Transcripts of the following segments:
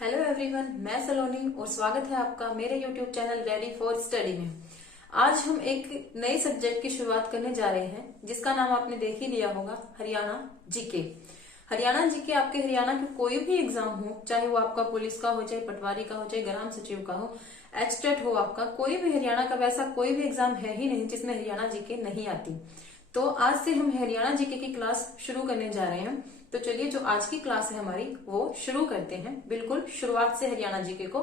Hello everyone, मैं सलोनी और स्वागत है आपका मेरे YouTube channel ready for study में। आज हम एक नए सब्जेक्ट की शुरुआत करने जा रहे हैं जिसका नाम आपने देख ही लिया होगा, हरियाणा जीके। हरियाणा जीके आपके हरियाणा के कोई भी एग्जाम हो, चाहे वो आपका पुलिस का हो, चाहे पटवारी का हो, चाहे ग्राम सचिव का हो, एचटेट हो, आपका कोई भी हरियाणा का वैसा कोई भी एग्जाम है ही नहीं जिसमें हरियाणा जीके नहीं आती। तो आज से हम हरियाणा जीके की क्लास शुरू करने जा रहे हैं। तो चलिए, जो आज की क्लास है हमारी वो शुरू करते हैं। बिल्कुल शुरुआत से हरियाणा जीके को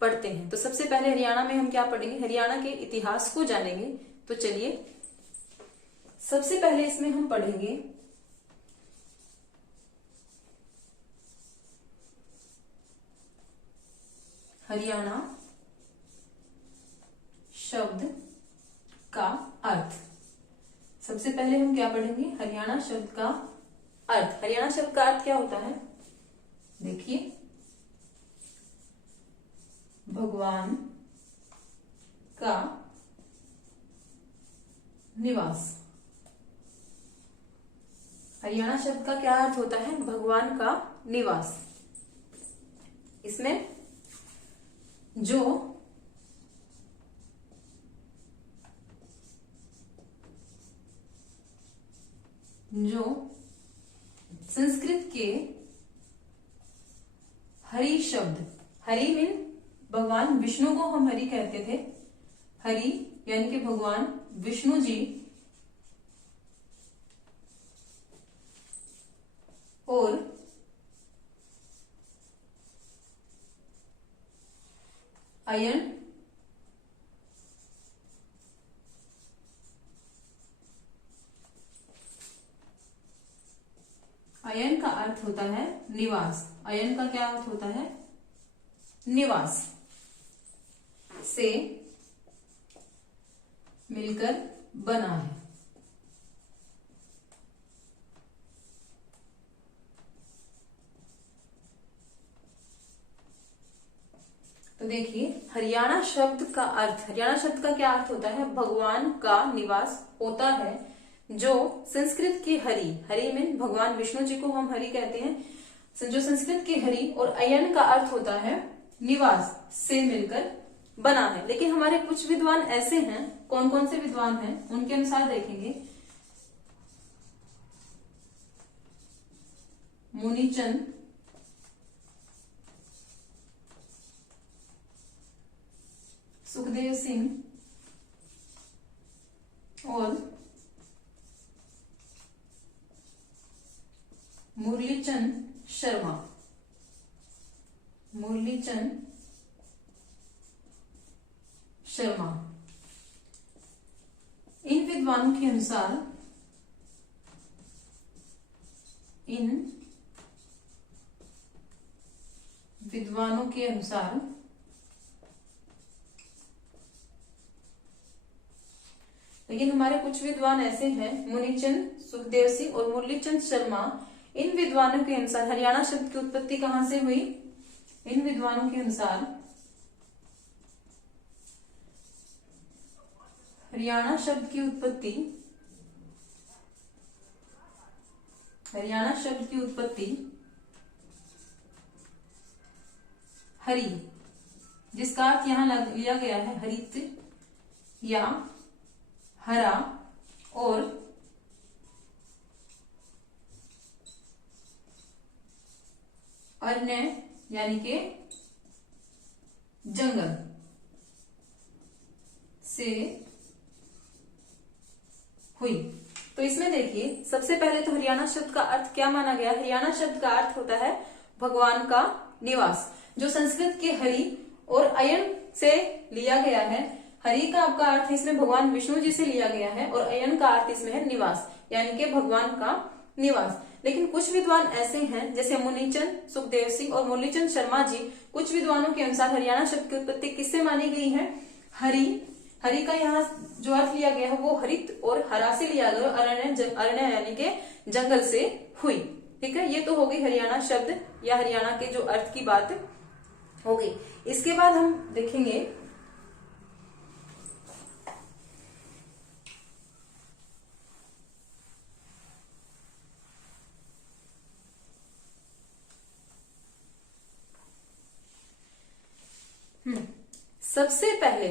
पढ़ते हैं। तो सबसे पहले हरियाणा में हम क्या पढ़ेंगे, हरियाणा के इतिहास को जानेंगे। तो चलिए, सबसे पहले इसमें हम पढ़ेंगे हरियाणा शब्द का अर्थ। सबसे पहले हम क्या पढ़ेंगे, हरियाणा शब्द का अर्थ। हरियाणा शब्द का अर्थ क्या होता है, देखिए, भगवान का निवास। हरियाणा शब्द का क्या अर्थ होता है, भगवान का निवास। इसमें जो संस्कृत के हरि शब्द, हरि मीन भगवान विष्णु को हम हरि कहते थे। हरि यानी कि भगवान विष्णु जी और अयन अयन का अर्थ होता है निवास। अयन का क्या अर्थ होता है, निवास। से मिलकर बना है। तो देखिए, हरियाणा शब्द का अर्थ, हरियाणा शब्द का क्या अर्थ होता है, भगवान का निवास होता है। जो संस्कृत के हरि, हरि मीन भगवान विष्णु जी को हम हरि कहते हैं। जो संस्कृत के हरि और अयन का अर्थ होता है निवास, से मिलकर बना है। लेकिन हमारे कुछ विद्वान ऐसे हैं, कौन कौन से विद्वान हैं उनके अनुसार देखेंगे। मुनिचंद, सुखदेव सिंह और मुरलीचंद शर्मा। मुरलीचंद शर्मा, इन विद्वानों के अनुसार, इन विद्वानों के अनुसार लेकिन हमारे कुछ विद्वान ऐसे हैं, मुनिचंद, सुखदेव सिंह और मुरलीचंद शर्मा, इन विद्वानों के अनुसार हरियाणा शब्द की उत्पत्ति कहां से हुई। इन विद्वानों के अनुसार हरियाणा शब्द की उत्पत्ति, हरियाणा शब्द की उत्पत्ति हरि, जिसका अर्थ यहां लिया गया है हरित या हरा, और अरण्य यानी के जंगल से हुई। तो इसमें देखिए, सबसे पहले तो हरियाणा शब्द का अर्थ क्या माना गया, हरियाणा शब्द का अर्थ होता है भगवान का निवास। जो संस्कृत के हरि और अयन से लिया गया है। हरि का आपका अर्थ इसमें भगवान विष्णु जी से लिया गया है और अयन का अर्थ इसमें है निवास, यानी कि भगवान का निवास। लेकिन कुछ विद्वान ऐसे हैं जैसे मुनिचंद, सुखदेव सिंह और मुरलीचंद शर्मा जी, कुछ विद्वानों के अनुसार हरियाणा शब्द की उत्पत्ति किससे मानी गई है, हरि। हरि का यहाँ जो अर्थ लिया गया है वो हरित और हरा से लिया गया, अरण्य यानी के जंगल से हुई। ठीक है, ये तो हो गई हरियाणा शब्द या हरियाणा के जो अर्थ की बात हो गई। इसके बाद हम देखेंगे सबसे पहले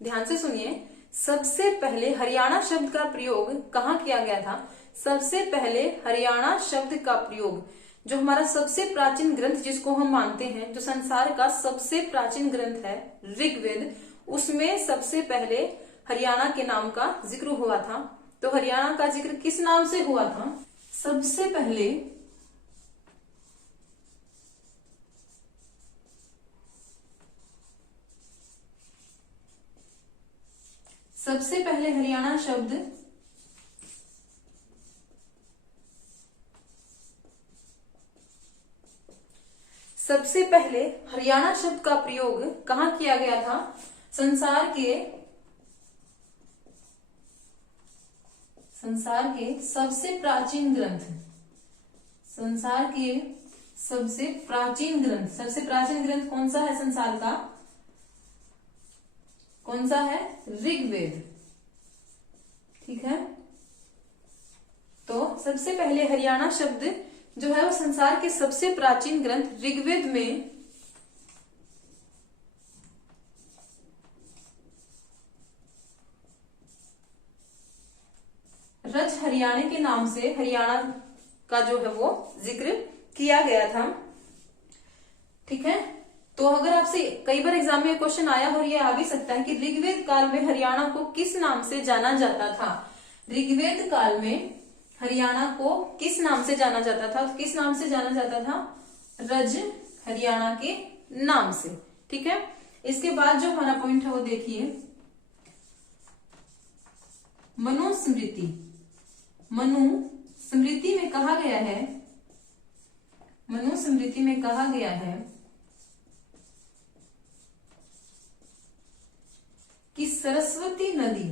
ध्यान से सुनिए, सबसे पहले हरियाणा शब्द का प्रयोग कहाँ किया गया था? सबसे पहले हरियाणा शब्द का प्रयोग, जो हमारा सबसे प्राचीन ग्रंथ जिसको हम मानते हैं, जो संसार का सबसे प्राचीन ग्रंथ है ऋग्वेद, उसमें सबसे पहले हरियाणा के नाम का जिक्र हुआ था। तो हरियाणा का जिक्र किस नाम से हुआ था? सबसे पहले हरियाणा शब्द सबसे पहले हरियाणा शब्द का प्रयोग कहाँ किया गया था? संसार के सबसे प्राचीन ग्रंथ, संसार के सबसे प्राचीन ग्रंथ कौन सा है संसार का? कौन सा है? ऋग्वेद। ठीक है, तो सबसे पहले हरियाणा शब्द जो है वो संसार के सबसे प्राचीन ग्रंथ ऋग्वेद में रज हरियाणा के नाम से हरियाणा का जो है वो जिक्र किया गया था। ठीक है, तो अगर आपसे कई बार एग्जाम में क्वेश्चन आया और ये आ भी सकता है कि ऋग्वेद काल में हरियाणा को किस नाम से जाना जाता था? ऋग्वेद काल में हरियाणा को किस नाम से जाना जाता था? किस नाम से जाना जाता था? रज हरियाणा के नाम से। ठीक है, इसके बाद जो हमारा पॉइंट है वो देखिए, मनुस्मृति। मनुस्मृति में कहा गया है, मनुस्मृति में कहा गया है कि सरस्वती नदी,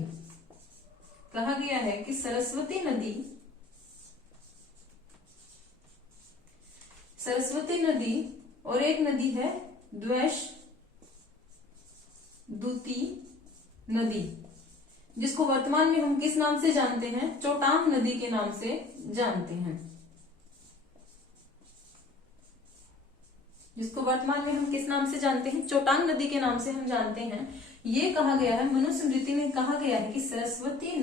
कहा गया है कि सरस्वती नदी और एक नदी है द्वैशदूती नदी, जिसको वर्तमान में हम किस नाम से जानते हैं? चोटांग नदी के नाम से जानते हैं। जिसको वर्तमान में हम किस नाम से जानते हैं? चोटांग नदी के नाम से हम जानते हैं। ये कहा गया है, मनुस्मृति में कहा गया है कि सरस्वती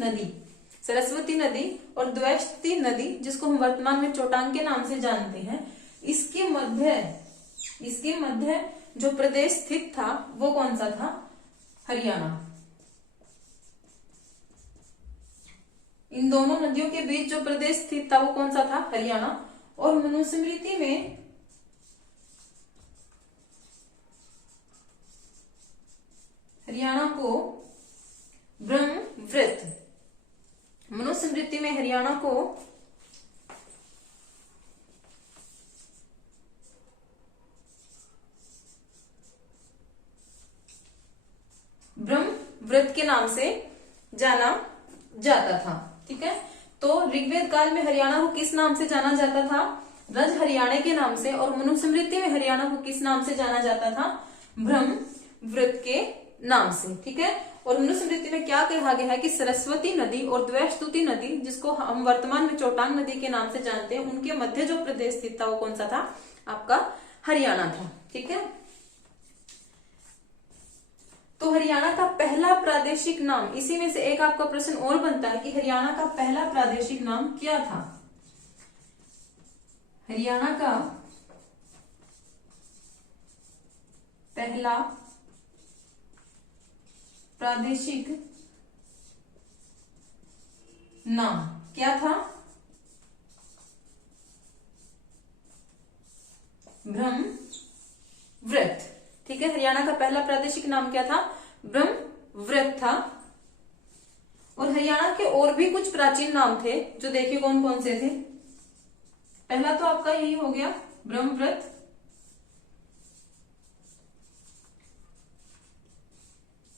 नदी और द्वैशती नदी, जिसको हम वर्तमान में चोटांग के नाम से जानते हैं, इसके मध्य जो प्रदेश स्थित था वो कौन सा था? हरियाणा। इन दोनों नदियों के बीच जो प्रदेश स्थित था वो कौन सा था? हरियाणा। और मनुस्मृति में हरियाणा को ब्रह्मवृत, मनुस्मृति में हरियाणा को ब्रह्मवृत के नाम से जाना जाता था। ठीक है, तो ऋग्वेद काल में हरियाणा को किस नाम से जाना जाता था? रज हरियाणा के नाम से। और मनुस्मृति में हरियाणा को किस नाम से जाना जाता था? ब्रह्मवृत के नाम से। ठीक है, और मनुस्मृति में क्या कहा गया है कि सरस्वती नदी और द्वैशदूती नदी, जिसको हम वर्तमान में चोटांग नदी के नाम से जानते हैं, उनके मध्य जो प्रदेश स्थित था वो कौन सा था? आपका हरियाणा था। ठीक है, तो हरियाणा का पहला प्रादेशिक नाम, इसी में से एक आपका प्रश्न और बनता है कि हरियाणा का पहला प्रादेशिक नाम क्या था? हरियाणा का पहला प्रादेशिक नाम क्या था? ब्रह्मवृत। ठीक है, हरियाणा का पहला प्रादेशिक नाम क्या था? ब्रह्मवृत था। और हरियाणा के और भी कुछ प्राचीन नाम थे, जो देखिए कौन कौन से थे। पहला तो आपका यही हो गया ब्रह्मवृत,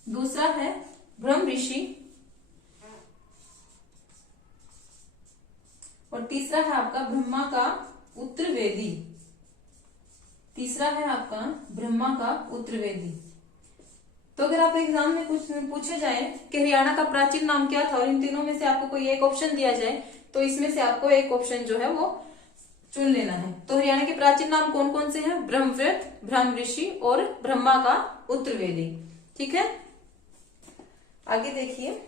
दूसरा है ब्रह्मऋषि, और तीसरा है आपका ब्रह्मा का उत्तरवेदी। तीसरा है आपका ब्रह्मा का उत्तरवेदी। तो अगर आप एग्जाम में कुछ पूछे जाए कि हरियाणा का प्राचीन नाम क्या था और इन तीनों में से आपको कोई एक ऑप्शन दिया जाए, तो इसमें से आपको एक ऑप्शन जो है वो चुन लेना है। तो हरियाणा के प्राचीन नाम कौन कौन से हैं? ब्रह्मव्रत, ब्रह्मऋषि और ब्रह्मा का उत्तरवेदी। ठीक है, आगे देखिए।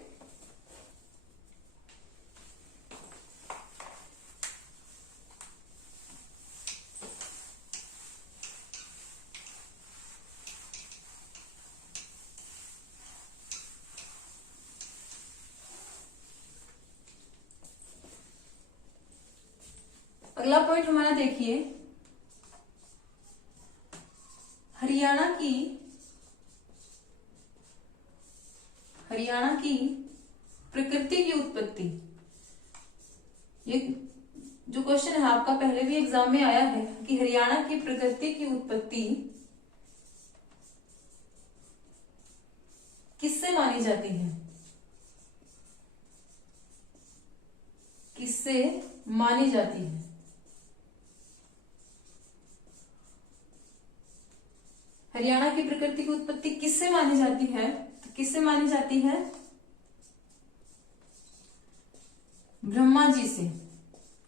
अगला पॉइंट हमारा देखिए, हरियाणा की प्रकृति की उत्पत्ति। ये जो क्वेश्चन है आपका पहले भी एग्जाम में आया है कि हरियाणा की प्रकृति की उत्पत्ति किससे मानी जाती है? किससे मानी जाती है? हरियाणा की प्रकृति की उत्पत्ति किससे मानी जाती है? तो किससे मानी जाती है? ब्रह्मा जी से।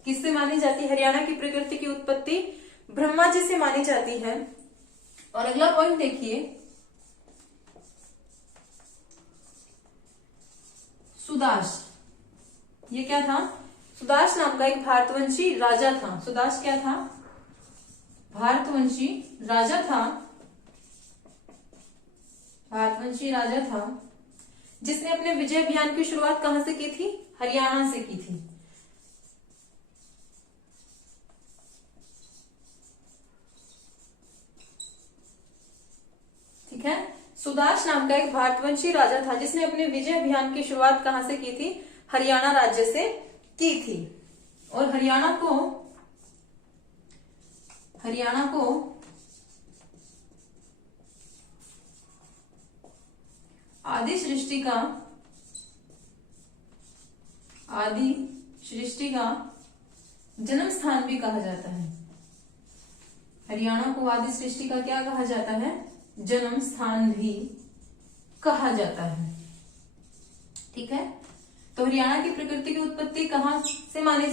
किससे मानी जाती है हरियाणा की प्रकृति की उत्पत्ति? ब्रह्मा जी से मानी जाती है। और अगला पॉइंट देखिए, सुदाश। ये क्या था? सुदाश नाम का एक भारतवंशी राजा था। सुदाश क्या था? भारतवंशी राजा था। भारतवंशी राजा था जिसने अपने विजय अभियान की शुरुआत कहां से की थी? हरियाणा से की थी। ठीक है, सुदाश नाम का एक भारतवंशी राजा था जिसने अपने विजय अभियान की शुरुआत कहां से की थी? हरियाणा राज्य से की थी। और हरियाणा को आदि सृष्टि का जन्म स्थान भी कहा जाता है। हरियाणा को आदि सृष्टि का क्या कहा जाता है? जन्म स्थान भी कहा जाता है। ठीक है, तो हरियाणा की प्रकृति की उत्पत्ति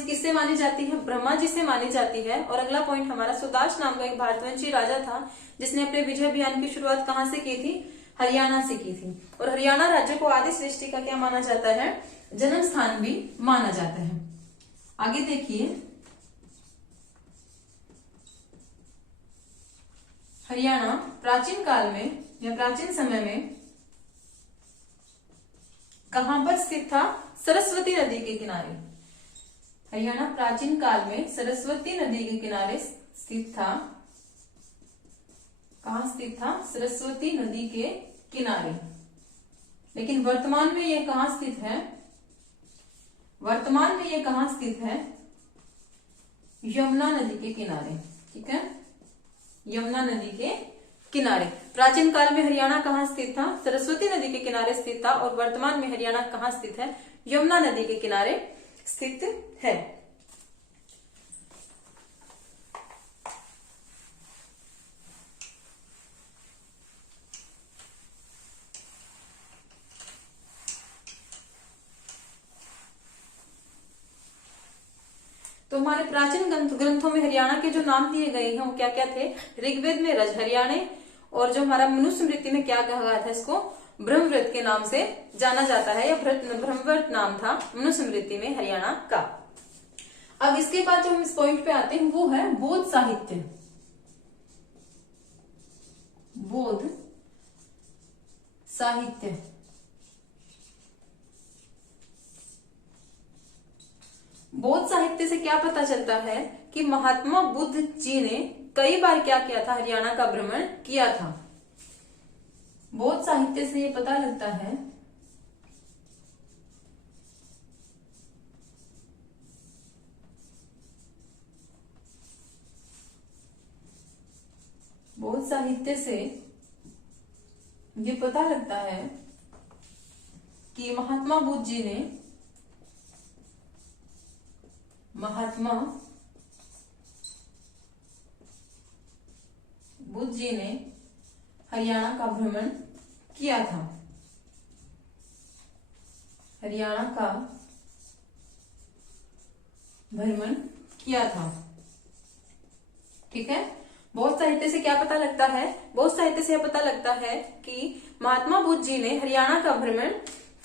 किससे मानी जाती है? ब्रह्मा जी से मानी जाती है। और अगला पॉइंट हमारा, सुदाश नाम का एक भारतवंशी राजा था जिसने अपने विजय अभियान की शुरुआत कहां से की थी? हरियाणा से की थी। और हरियाणा राज्य को आदि सृष्टि का क्या माना जाता है? जन्म स्थान भी माना जाता है। आगे देखिए, हरियाणा प्राचीन काल में या प्राचीन समय में कहां पर स्थित था? सरस्वती नदी के किनारे। हरियाणा प्राचीन काल में सरस्वती नदी के किनारे स्थित था। कहां स्थित था? सरस्वती नदी के किनारे। लेकिन वर्तमान में यह कहां स्थित है? वर्तमान में यह कहां स्थित है? यमुना नदी के किनारे। ठीक है, यमुना नदी के किनारे। प्राचीन काल में हरियाणा कहां स्थित था? सरस्वती नदी के किनारे स्थित था। और वर्तमान में हरियाणा कहां स्थित है? यमुना नदी के किनारे स्थित है। तो हमारे प्राचीन ग्रंथों में हरियाणा के जो नाम दिए गए हैं वो क्या क्या थे? ऋग्वेद में रज हरियाणे, और जो हमारा मनुस्मृति में क्या कहा गया था? इसको ब्रह्मव्रत के नाम से जाना जाता है, या ब्रह्मव्रत नाम था मनुस्मृति में हरियाणा का। अब इसके बाद जो हम इस पॉइंट पे आते हैं वो है बौद्ध साहित्य। बौद्ध साहित्य। बौद्ध साहित्य से क्या पता चलता है कि महात्मा बुद्ध जी ने कई बार क्या किया था? हरियाणा का भ्रमण किया था। बौद्ध साहित्य से ये पता लगता है बौद्ध साहित्य से ये पता लगता है कि महात्मा बुद्ध जी ने हरियाणा का भ्रमण किया था। हरियाणा का भ्रमण किया था। ठीक है। बौद्ध साहित्य से क्या पता लगता है? बौद्ध साहित्य से पता लगता है कि महात्मा बुद्ध जी ने हरियाणा का भ्रमण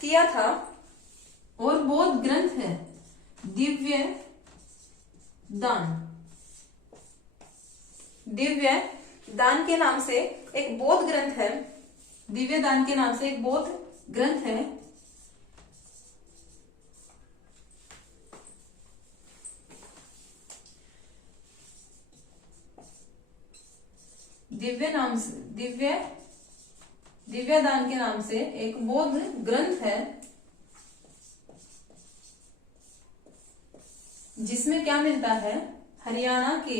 किया था और बौद्ध ग्रंथ है दिव्य दान। दिव्य दान के नाम से एक बौद्ध ग्रंथ है, दिव्य दान के नाम से एक बौद्ध ग्रंथ है। दिव्य दान के नाम से एक बौद्ध ग्रंथ है, जिसमें क्या मिलता है? हरियाणा के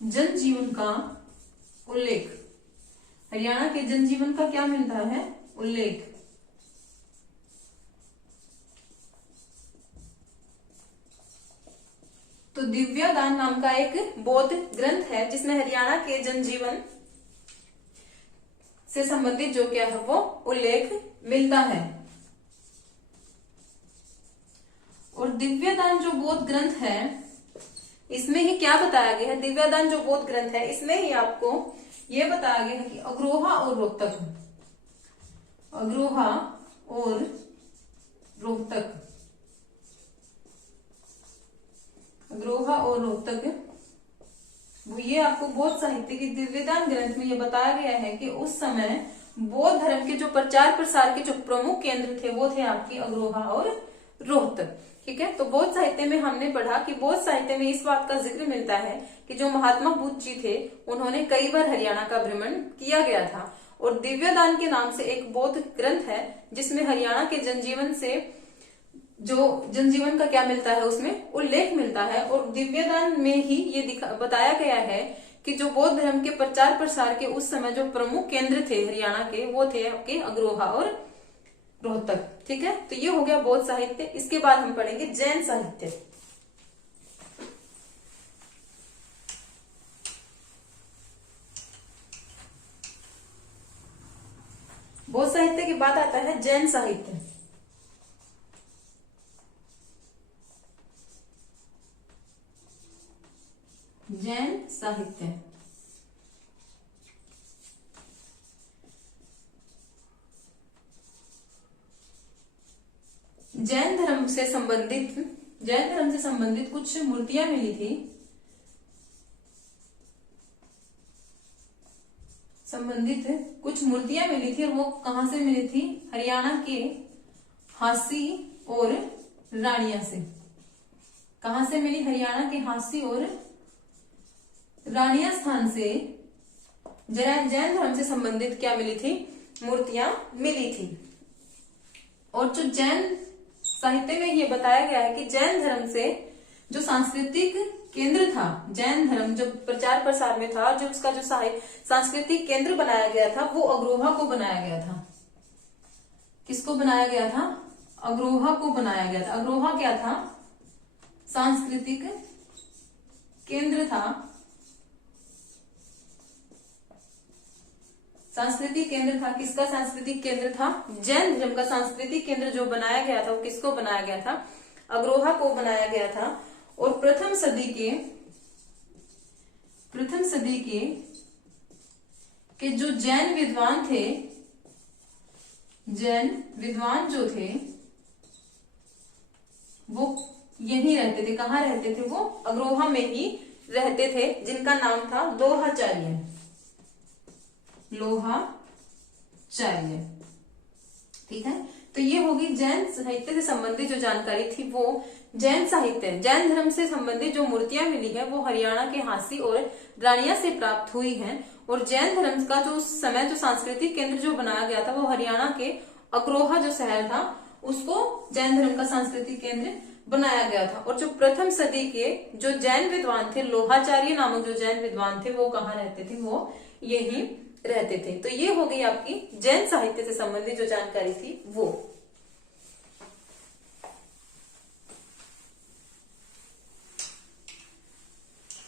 जनजीवन का उल्लेख। हरियाणा के जनजीवन का क्या मिलता है? उल्लेख। तो दिव्य दान नाम का एक बौद्ध ग्रंथ है जिसमें हरियाणा के जनजीवन से संबंधित जो क्या है वो उल्लेख मिलता है। और दिव्य दान जो बौद्ध ग्रंथ है इसमें ही क्या बताया गया है? दिव्य दान जो बौद्ध ग्रंथ है इसमें ही आपको ये बताया गया है कि अग्रोहा और रोहतक, अग्रोहा और रोहतक, अग्रोहा और रोहतक, वो ये आपको बौद्ध साहित्य की दिव्यदान ग्रंथ में ये बताया गया है कि उस समय बौद्ध धर्म के जो प्रचार प्रसार के जो प्रमुख केंद्र थे वो थे आपकी अग्रोहा और रोहतक। ठीक है। तो बौद्ध साहित्य में हमने पढ़ा कि बौद्ध साहित्य में इस बात का जिक्र मिलता है कि जो महात्मा बुद्ध जी थे उन्होंने कई बार हरियाणा का भ्रमण किया गया था। और दिव्यदान के नाम से एक बौद्ध ग्रंथ है जिसमें हरियाणा के जनजीवन से जो जनजीवन का क्या मिलता है उसमें उल्लेख मिलता है। और दिव्यदान में ही ये बताया गया है कि जो बौद्ध धर्म के प्रचार प्रसार के उस समय जो प्रमुख केंद्र थे हरियाणा के वो थे आपके अग्रोहा और रोहतक। ठीक है। तो ये हो गया बौद्ध साहित्य। इसके बाद हम पढ़ेंगे जैन साहित्य। बौद्ध साहित्य के बाद आता है जैन साहित्य। जैन साहित्य जैन धर्म से संबंधित कुछ मूर्तियां मिली थी, और वो कहां से मिली थी? हरियाणा के हांसी और रानिया से। कहां से मिली? हरियाणा के हांसी और रानिया स्थान से जैन धर्म से संबंधित क्या मिली थी? मूर्तियां मिली थी। और जो जैन साहित्य में ये बताया गया है कि जैन धर्म से जो सांस्कृतिक केंद्र था, जैन धर्म जो प्रचार प्रसार में था, जो उसका जो सांस्कृतिक केंद्र बनाया गया था वो अग्रोहा को बनाया गया था। किसको बनाया गया था? अग्रोहा को बनाया गया था। अग्रोहा क्या था? सांस्कृतिक केंद्र था। सांस्कृतिक केंद्र था। किसका सांस्कृतिक केंद्र था? जैन धर्म का सांस्कृतिक केंद्र जो बनाया गया था वो किसको बनाया गया था? अग्रोहा को बनाया गया था। और प्रथम सदी के जो जैन विद्वान थे, जैन विद्वान जो थे वो यहीं रहते थे। कहाँ रहते थे? वो अग्रोहा में ही रहते थे, जिनका नाम था लोहाचार्य। ठीक है। तो ये होगी जैन साहित्य से संबंधित जो जानकारी थी वो जैन साहित्य। जैन धर्म से संबंधित जो मूर्तियां मिली है वो हरियाणा के हांसी और रानिया से प्राप्त हुई हैं। और जैन धर्म का जो समय जो सांस्कृतिक केंद्र जो बनाया गया था वो हरियाणा के अग्रोहा जो शहर था उसको जैन धर्म का सांस्कृतिक केंद्र बनाया गया था। और जो प्रथम सदी के जो जैन विद्वान थे, लोहाचार्य नामक जो जैन विद्वान थे, वो कहाँ रहते थे? वो यही रहते थे। तो ये हो गई आपकी जैन साहित्य से संबंधित जो जानकारी थी वो।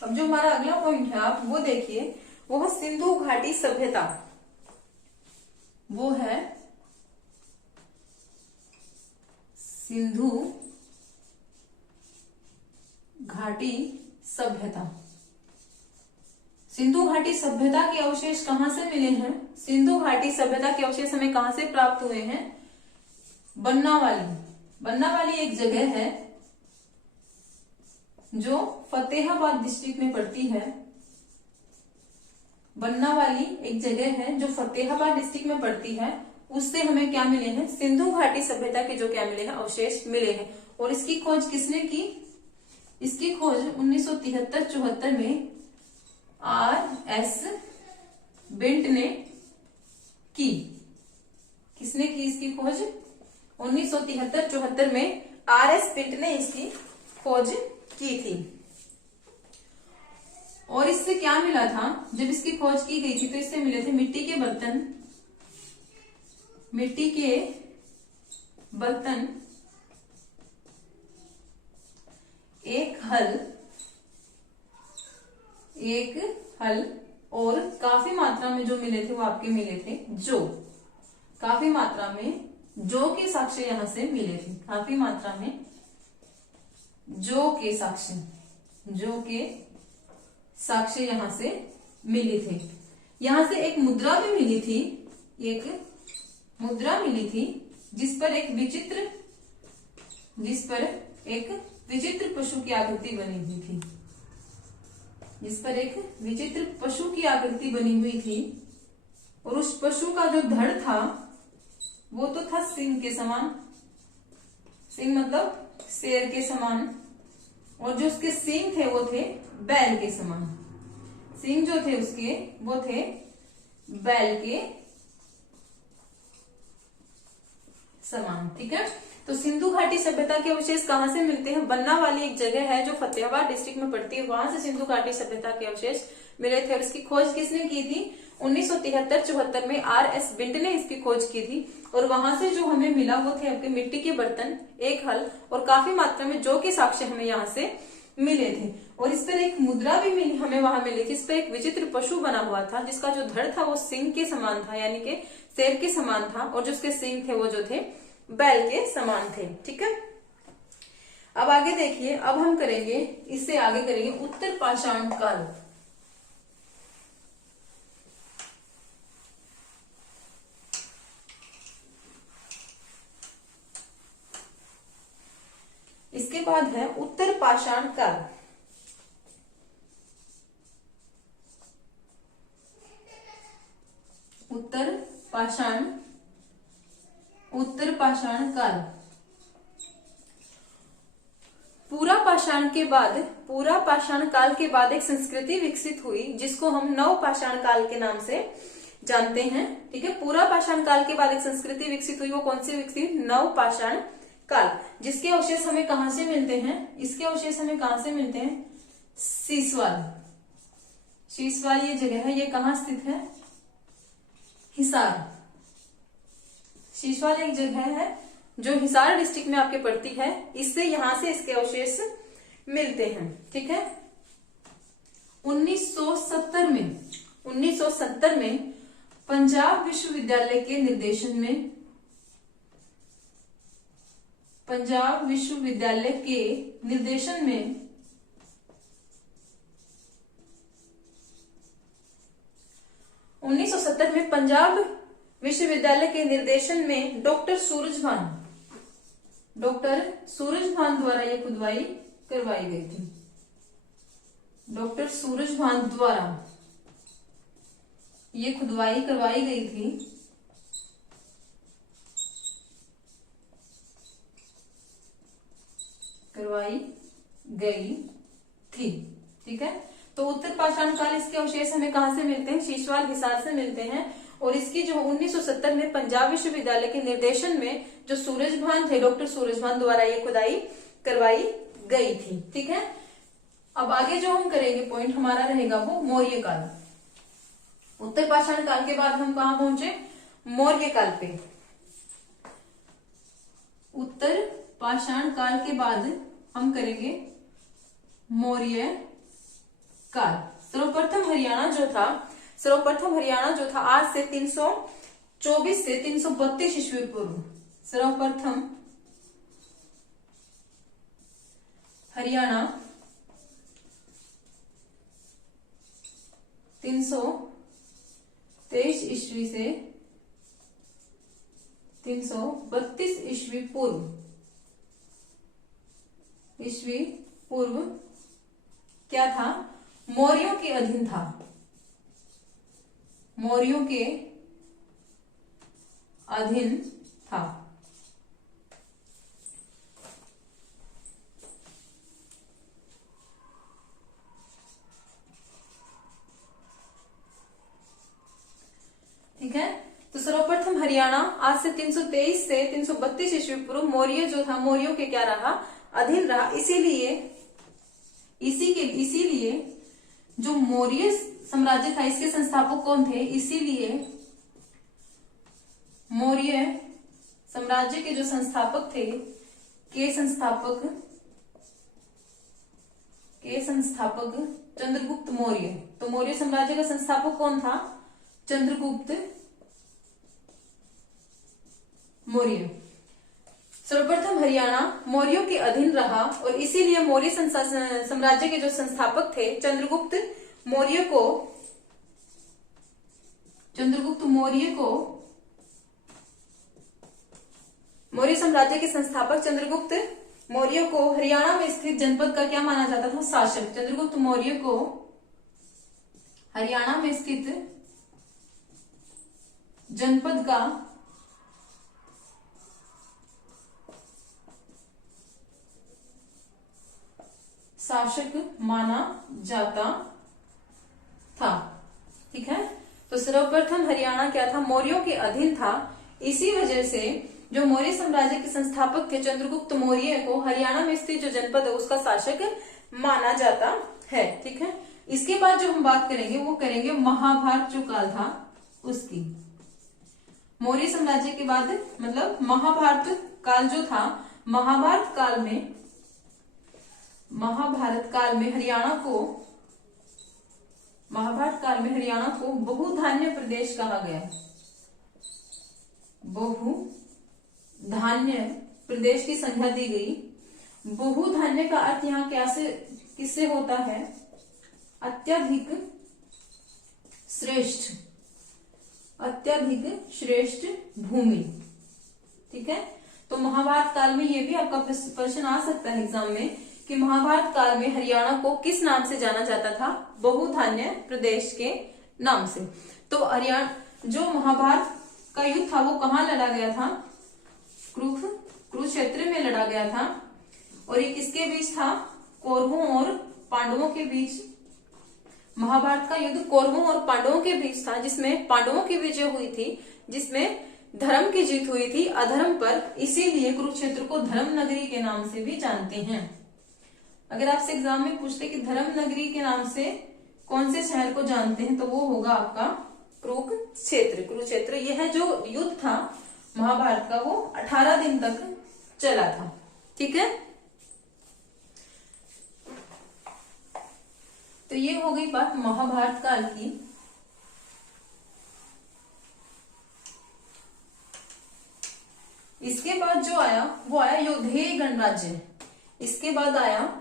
अब जो हमारा अगला पॉइंट है आप वो देखिए, वो है सिंधु घाटी सभ्यता। वो है सिंधु घाटी सभ्यता। सिंधु घाटी सभ्यता के अवशेष कहां से मिले हैं? सिंधु घाटी सभ्यता के अवशेष हमें कहां से प्राप्त हुए हैं? बन्नावाली। बन्नावाली एक जगह है जो फतेहाबाद डिस्ट्रिक्ट में पड़ती है। बन्नावाली एक जगह है जो फतेहाबाद डिस्ट्रिक्ट में पड़ती है। उससे हमें क्या मिले हैं? सिंधु घाटी सभ्यता के जो क्या मिले हैं? अवशेष मिले हैं। और इसकी खोज किसने की? इसकी खोज 1973-74 में R.S. बिंट ने की। किसने की इसकी खोज? 1973-74 में R.S. बिंट ने इसकी खोज की थी। और इससे क्या मिला था? जब इसकी खोज की गई थी तो इससे मिले थे मिट्टी के बर्तन, मिट्टी के बर्तन, एक हल और काफी मात्रा में जो मिले थे वो आपके मिले थे जौ। काफी मात्रा में जौ के साक्ष्य यहां से मिले थे। काफी मात्रा में जौ के साक्ष्य यहां से मिले थे। यहां से एक मुद्रा भी मिली थी। एक मुद्रा मिली थी जिस पर एक विचित्र पशु की आकृति बनी हुई थी। जिस पर एक विचित्र पशु की आकृति बनी हुई थी। और उस पशु का जो धड़ था वो तो था सिंह के समान। सिंह मतलब शेर के समान। और जो उसके सींग थे वो थे बैल के समान। सींग जो थे उसके वो थे बैल के समान। ठीक है। तो सिंधु घाटी सभ्यता के अवशेष कहां से मिलते हैं? बन्नावाली एक जगह है जो फतेहाबाद डिस्ट्रिक्ट में पड़ती है। वहां से सिंधु घाटी सभ्यता के अवशेष मिले थे। और इसकी खोज किसने की थी? 1973-74 में R.S. बिंट ने इसकी खोज की थी। और वहां से जो हमें मिला वो थे आपके मिट्टी के बर्तन, एक हल और काफी मात्रा में जौ के साक्ष्य हमें यहाँ से मिले थे। और इस पर एक मुद्रा भी हमें वहां मिली थी। इस पर एक विचित्र पशु बना हुआ था जिसका जो धड़ था वो सिंह के समान था, यानी कि शेर के समान था। और जो उसके सिंह थे वो जो थे बैल के समान थे। ठीक है। अब आगे देखिए, अब हम करेंगे, इससे आगे करेंगे उत्तर पाषाण काल। इसके बाद है उत्तर पाषाण काल। उत्तर पाषाण काल। पूरा पाषाण काल के बाद एक संस्कृति विकसित हुई जिसको हम नव पाषाण काल के नाम से जानते हैं। ठीक है। पूरा पाषाण काल के बाद एक संस्कृति विकसित हुई, वो कौन सी विकसित? नव पाषाण काल। जिसके अवशेष हमें कहां से मिलते हैं? इसके अवशेष हमें कहां से मिलते हैं? शीशवाल ये जगह है, ये कहां स्थित है? हिसार। शीशवाल एक जगह है जो हिसार डिस्ट्रिक्ट में आपके पड़ती है। इससे यहां से इसके अवशेष मिलते हैं। ठीक है। 1970 में पंजाब विश्वविद्यालय के निर्देशन में पंजाब विश्वविद्यालय के निर्देशन में पंजाब विश्वविद्यालय के निर्देशन में डॉक्टर सूरजभान द्वारा ये खुदवाई करवाई गई थी। डॉक्टर सूरजभान द्वारा ये खुदवाई करवाई गई थी। ठीक है। तो उत्तर पाषाण काल, इसके अवशेष हमें कहां से मिलते हैं? शीशवाल, हिसार से मिलते हैं। और इसकी जो 1970 में पंजाब विश्वविद्यालय के निर्देशन में जो सूरजभान थे, डॉक्टर सूरजभान द्वारा ये खुदाई करवाई गई थी। ठीक है। अब आगे जो हम करेंगे पॉइंट हमारा रहेगा वो मौर्य काल। उत्तर पाषाण काल के बाद हम कहां पहुंचे? मौर्य काल पे। उत्तर पाषाण काल के बाद हम करेंगे मौर्य काल। सर्वप्रथम हरियाणा जो था आज से 324 से 332 ईस्वी पूर्व। सर्वप्रथम हरियाणा 323 ईस्वी से 332 ईस्वी पूर्व क्या था? मौर्यों के अधीन था। मौर्यों के अधीन था। ठीक है, तो सर्वप्रथम हरियाणा आज से 323 से 332 ईस्वी पूर्व मौर्य जो था, मौर्यों के क्या रहा? अधीन रहा। इसीलिए जो मौर्य साम्राज्य था इसके संस्थापक कौन थे? इसीलिए मौर्य साम्राज्य के जो संस्थापक थे, के संस्थापक चंद्रगुप्त मौर्य। तो मौर्य साम्राज्य का संस्थापक कौन था? चंद्रगुप्त मौर्य। सर्वप्रथम हरियाणा मौर्यों के अधीन रहा और इसीलिए मौर्य साम्राज्य के जो संस्थापक थे चंद्रगुप्त मौर्य को मौर्य साम्राज्य के संस्थापक चंद्रगुप्त मौर्य को हरियाणा में स्थित जनपद का क्या माना जाता था? शासक। चंद्रगुप्त मौर्य को हरियाणा में स्थित जनपद का शासक माना जाता था। ठीक है, तो सर्वप्रथम हरियाणा क्या था? मौर्यों के अधीन था। इसी वजह से जो मौर्य साम्राज्य के संस्थापक थे चंद्रगुप्त मौर्य को हरियाणा में स्थित जो जनपद है उसका शासक माना जाता है। ठीक है, इसके बाद जो हम बात करेंगे वो करेंगे महाभारत जो काल था उसकी। मौर्य साम्राज्य के बाद मतलब महाभारत काल जो था, महाभारत काल में हरियाणा को बहुधान्य प्रदेश कहा गया। बहुधान्य प्रदेश की संज्ञा दी गई। बहुधान्य का अर्थ यहाँ किससे होता है? अत्यधिक श्रेष्ठ भूमि। ठीक है, तो महाभारत काल में ये भी आपका प्रश्न आ सकता है एग्जाम में कि महाभारत काल में हरियाणा को किस नाम से जाना जाता था? बहुधान्य प्रदेश के नाम से। तो हरियाणा जो महाभारत का युद्ध था वो कहाँ लड़ा गया था? कुरुक्षेत्र में लड़ा गया था। और ये किसके बीच था? कौरवों और पांडवों के बीच। महाभारत का युद्ध कौरवों और पांडवों के बीच था, जिसमें पांडवों की विजय हुई थी, जिसमें धर्म की जीत हुई थी अधर्म पर। इसीलिए कुरुक्षेत्र को धर्म नगरी के नाम से भी जानते हैं। अगर आपसे एग्जाम में पूछते कि धर्म नगरी के नाम से कौन से शहर को जानते हैं तो वो होगा आपका कुरुक्षेत्र। यह जो युद्ध था महाभारत का वो 18 दिन तक चला था। ठीक है, तो ये हो गई बात महाभारत काल की। इसके बाद जो आया वो आया यौधेय गणराज्य। इसके बाद आया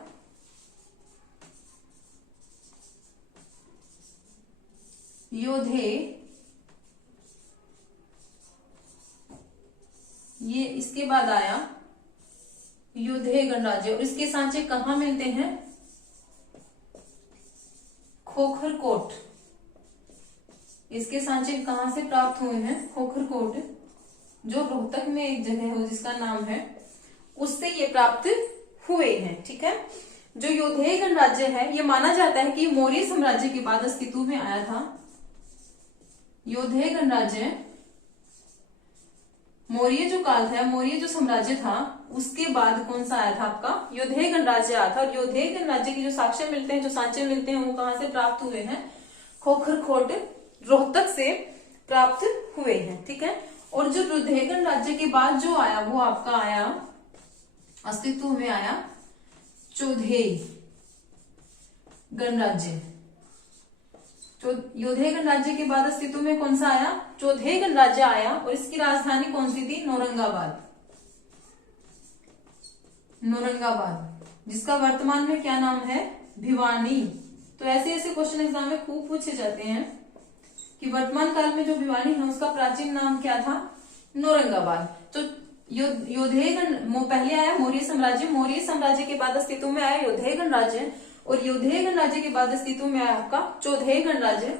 इसके बाद आया यौधेय गणराज्य। और इसके सांचे कहाँ मिलते हैं? खोखरकोट। इसके सांचे कहां से प्राप्त हुए हैं? खोखरकोट, जो रोहतक में एक जगह है जिसका नाम है, उससे ये प्राप्त हुए हैं। ठीक है, जो यौधेय गणराज्य है ये माना जाता है कि मौर्य साम्राज्य के बाद अस्तित्व में आया था। यौधेय गणराज्य मौर्य जो काल था, मौर्य जो साम्राज्य था उसके बाद कौन सा आया था? आपका यौधेय गणराज्य आया था। और यौधेय गणराज्य के जो साक्ष्य मिलते हैं, जो सांचे मिलते हैं, वो कहां से प्राप्त हुए हैं? खोखरकोट, रोहतक से प्राप्त हुए हैं। ठीक है, और जो यौधेय गणराज्य के बाद जो आया वो आपका आया, अस्तित्व में आया चौधेय गणराज्य। यौधेय गणराज्य के बाद अस्तित्व में कौन सा आया? चौधेय गणराज्य आया। और इसकी राजधानी कौन सी थी? नौरंगाबाद, जिसका वर्तमान में क्या नाम है? भिवानी। तो ऐसे ऐसे क्वेश्चन एग्जाम में खूब पूछे जाते हैं कि वर्तमान काल में जो भिवानी है उसका प्राचीन नाम क्या था, नौरंगाबाद। तो योधेय पहले आया मौर्य साम्राज्य, मौर्य साम्राज्य के बाद अस्तित्व में आया योधेय गणराज्य, और योधेय गणराज्य के बाद अस्तित्व में आया आपका चौधेय गणराज्य,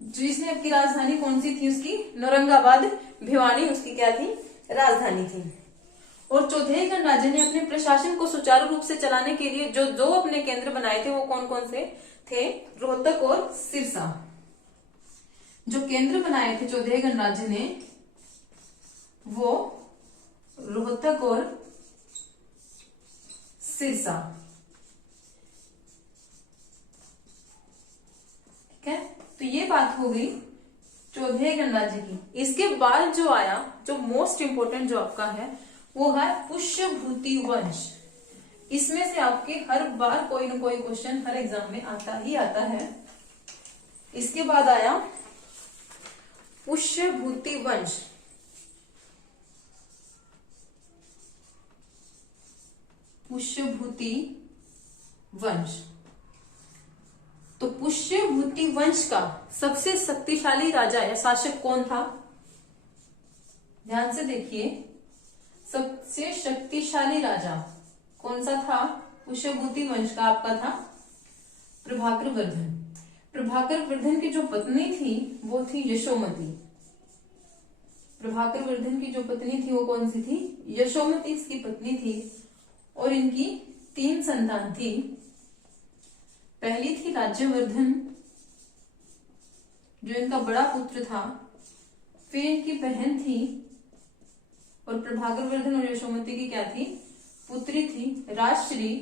जिसने आपकी राजधानी कौन सी थी उसकी, नौरंगाबाद, भिवानी उसकी क्या थी, राजधानी थी। और चौधेय गणराज्य ने अपने प्रशासन को सुचारू रूप से चलाने के लिए जो दो अपने केंद्र बनाए थे वो कौन कौन से थे, रोहतक और सिरसा। जो केंद्र बनाए थे चौधेय गणराज्य ने वो रोहतक और सिरसा, ठीक है। तो ये बात हो गई चौधेय गणराज्य की। इसके बाद जो आया, जो मोस्ट इंपोर्टेंट जो आपका है वो है पुष्यभूति वंश। इसमें से आपके हर बार कोई ना कोई क्वेश्चन हर एग्जाम में आता ही आता है। इसके बाद आया पुष्यभूति वंश। पुष्यभूति वंश, तो पुष्यभूति वंश का सबसे शक्तिशाली राजा या शासक कौन था, ध्यान से देखिए। सबसे शक्तिशाली राजा कौन सा था पुष्यभूति वंश का, आपका था प्रभाकर वर्धन। प्रभाकर वर्धन की जो पत्नी थी वो थी यशोमती। प्रभाकर वर्धन की जो पत्नी थी वो कौन सी थी, यशोमती इसकी पत्नी थी। और इनकी 3 संतान थी। पहली थी राज्यवर्धन जो इनका बड़ा पुत्र था, फिर इनकी बहन थी, और प्रभाकर वर्धन और यशोमती की क्या थी, पुत्री थी राजश्री,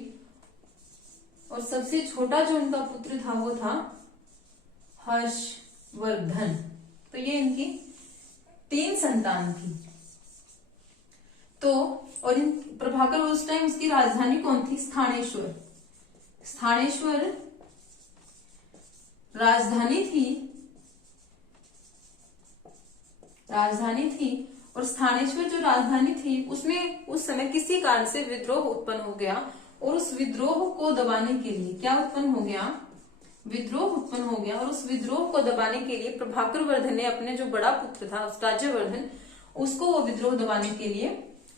और सबसे छोटा जो इनका पुत्र था वो था हर्षवर्धन। तो ये इनकी 3 संतान थी। तो और इन प्रभाकर उस टाइम उसकी राजधानी कौन थी, स्थानेश्वर। स्थानेश्वर राजधानी थी। और स्थानेश्वर जो राजधानी थी उसमें उस समय किसी कारण से विद्रोह उत्पन्न हो गया, और उस विद्रोह को दबाने के लिए क्या उत्पन्न हो गया, विद्रोह उत्पन्न हो गया। और उस विद्रोह को दबाने के लिए प्रभाकर वर्धन ने अपने जो बड़ा पुत्र था उस राज्यवर्धन, उसको वो विद्रोह दबाने के लिए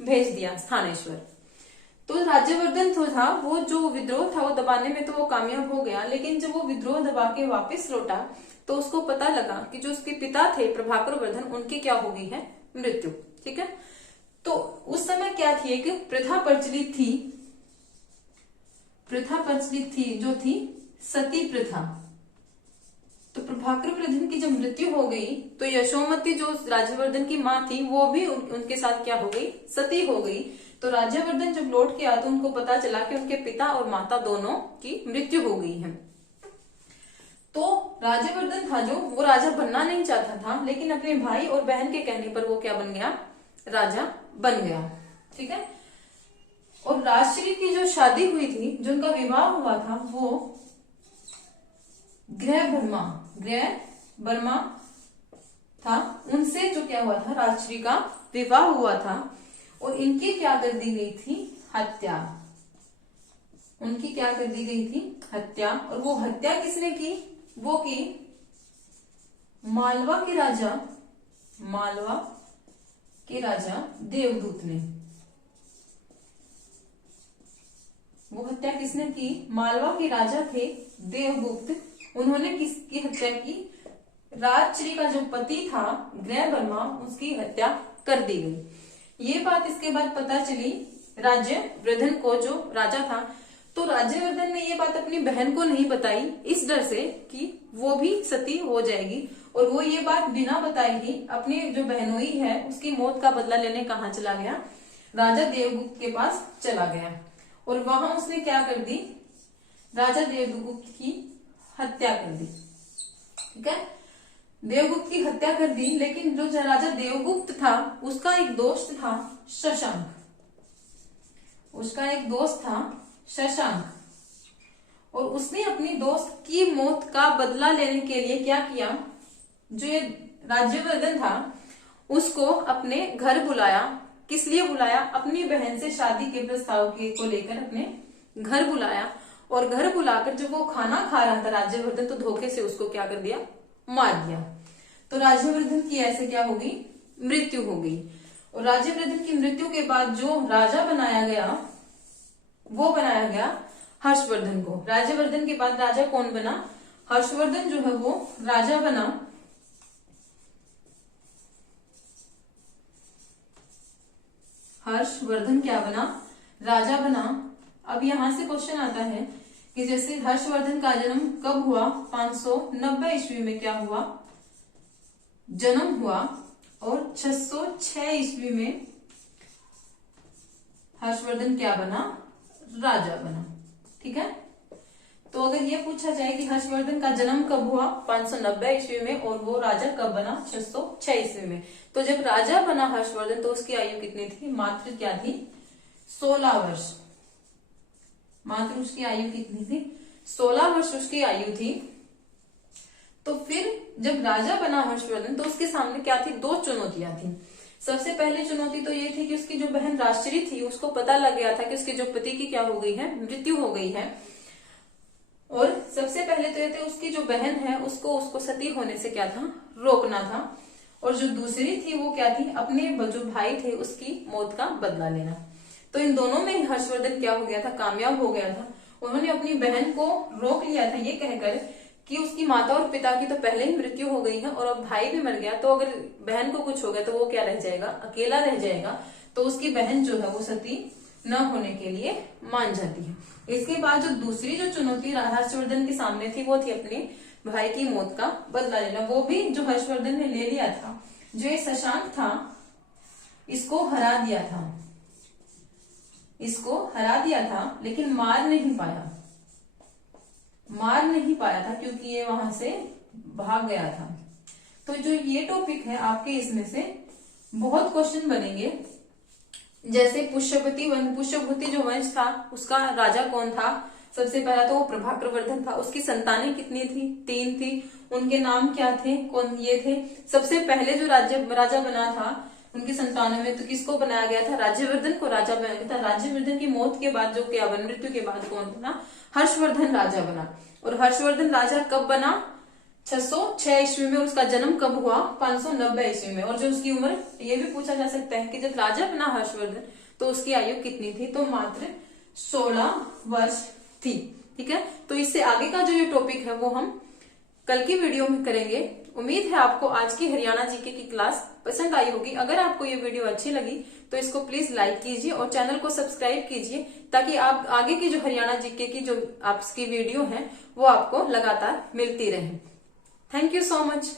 भेज दिया स्थानेश्वर। तो राज्यवर्धन तो था वो जो विद्रोह था वो दबाने में तो वो कामयाब हो गया, लेकिन जब वो विद्रोह दबा के वापस लौटा तो उसको पता लगा कि जो उसके पिता थे प्रभाकर वर्धन, उनकी क्या हो गई है, मृत्यु, ठीक है। तो उस समय क्या थी, एक प्रथा प्रचलित थी जो थी सती प्रथा। तो प्रभाकर वर्धन की जब मृत्यु हो गई तो यशोमती जो राज्यवर्धन की माँ थी वो भी उनके साथ क्या हो गई, सती हो गई। तो राज्यवर्धन जब लौट के आया तो उनको पता चला कि उनके पिता और माता दोनों की मृत्यु हो गई है। तो राज्यवर्धन था जो वो राजा बनना नहीं चाहता था, लेकिन अपने भाई और बहन के कहने पर वो क्या बन गया, राजा बन गया, ठीक है। और राजश्री की जो शादी हुई थी, जो उनका विवाह हुआ था, वो ग्रह बर्मा था, उनसे जो क्या हुआ था, राजश्री का विवाह हुआ था। और इनकी क्या कर दी गई थी, हत्या। उनकी क्या कर दी गई थी, हत्या। और वो हत्या किसने की, वो की मालवा के राजा देवदूत ने। वो हत्या किसने की, मालवा के राजा थे देवगुप्त, उन्होंने किसकी हत्या की, राजश्री का जो पति था ग्रहबर्मा, उसकी हत्या कर दी गई। ये बात इसके बाद पता चली राज्यवर्धन को, जो राजा था। तो राज्यवर्धन ने ये बात अपनी बहन को नहीं बताई, इस डर से कि वो भी सती हो जाएगी, और वो ये बात बिना बताए ही अपनी जो बहनोई है उसकी मौत का बदला लेने कहाँ चला गया, राजा देवगुप्त के पास चला गया। और वहां उसने क्या कर दी, राजा देवगुप्त की हत्या कर दी, ठीक है। देवगुप्त की हत्या कर दी, लेकिन जो राजा देवगुप्त था उसका एक दोस्त था शशांक, और उसने अपनी दोस्त की मौत का बदला लेने के लिए क्या किया, जो ये राज्यवर्धन था उसको अपने घर बुलाया। किस लिए बुलाया, अपनी बहन से शादी के प्रस्ताव को लेकर अपने घर बुलाया, और घर बुलाकर जब वो खाना खा रहा था राज्यवर्धन, तो धोखे से उसको क्या कर दिया, मार दिया। तो राज्यवर्धन की ऐसे क्या होगी, मृत्यु हो गई। और राज्यवर्धन की मृत्यु के बाद जो राजा बनाया गया वो बनाया गया हर्षवर्धन को। राज्यवर्धन के बाद राजा कौन बना, हर्षवर्धन जो है वो राजा बना। हर्षवर्धन क्या बना, राजा बना। अब यहां से क्वेश्चन आता है कि जैसे हर्षवर्धन का जन्म कब हुआ, 590 ईस्वी में क्या हुआ, जन्म हुआ, और 606 ईस्वी में हर्षवर्धन क्या बना, राजा बना। ठीक है, तो अगर ये पूछा जाए कि हर्षवर्धन का जन्म कब हुआ, 590 ईस्वी में, और वो राजा कब बना, 606 ईस्वी में, तो जब राजा बना हर्षवर्धन तो उसकी आयु कितनी थी, मात्र क्या थी, 16 वर्ष। मात्र उसकी आयु कितनी थी, 16 वर्ष उसकी आयु थी। तो फिर जब राजा बना हर्षवर्धन तो उसके सामने क्या थी, दो चुनौतियां थी। सबसे पहली चुनौती तो ये थी कि उसकी जो बहन राजश्री थी उसको पता लग गया था कि उसके जो पति की क्या हो गई है, मृत्यु हो गई है। और सबसे पहले तो ये थे उसकी जो बहन है उसको सती होने से क्या था, रोकना था। और जो दूसरी थी वो क्या थी, अपने जो भाई थे उसकी मौत का बदला लेना। तो इन दोनों में ही हर्षवर्धन क्या हो गया था, कामयाब हो गया था। उन्होंने अपनी बहन को रोक लिया था ये कहकर कि उसकी माता और पिता की तो पहले ही मृत्यु हो गई है और अब भाई भी मर गया, तो अगर बहन को कुछ हो गया तो वो क्या रह जाएगा, अकेला रह जाएगा। तो उसकी बहन जो है वो सती न होने के लिए मान जाती है। इसके बाद जो दूसरी जो चुनौती हर्षवर्धन के सामने थी वो थी अपने भाई की मौत का बदला लेना। वो भी जो हर्षवर्धन ने ले लिया था। जो ये शशांक था इसको हरा दिया था, इसको हरा दिया था, लेकिन मार नहीं पाया, मार नहीं पाया था क्योंकि ये वहां से भाग गया था। तो जो ये टॉपिक है आपके इसमें से बहुत क्वेश्चन बनेंगे। जैसे पुष्यभूति जो वंश था उसका राजा कौन था, सबसे पहला तो वो प्रभाकर वर्धन था। उसकी संतानें कितनी थी, 3 थी। उनके नाम क्या थे, कौन ये थे। सबसे पहले जो राजा बना था उनकी संतानों में तो किसको बनाया गया था, राज्यवर्धन को राजा बनाया गया था। राज्यवर्धन की मौत के बाद जो क्या बना, मृत्यु के बाद कौन बना, हर्षवर्धन राजा बना। और हर्षवर्धन राजा कब बना, 606 ईस्वी में। उसका जन्म कब हुआ, 590 ईस्वी में। और जो उसकी उम्र, ये भी पूछा जा सकता है कि जब राजा बना हर्षवर्धन तो उसकी आयु कितनी थी, तो मात्र 16 वर्ष थी। ठीक है, तो इससे आगे का जो ये टॉपिक है वो हम कल की वीडियो में करेंगे। उम्मीद है आपको आज की हरियाणा जीके की क्लास पसंद आई होगी। अगर आपको ये वीडियो अच्छी लगी तो इसको प्लीज लाइक कीजिए और चैनल को सब्सक्राइब कीजिए, ताकि आप आगे की जो हरियाणा जीके की जो आपकी वीडियो है वो आपको लगातार मिलती रहे। Thank you so much.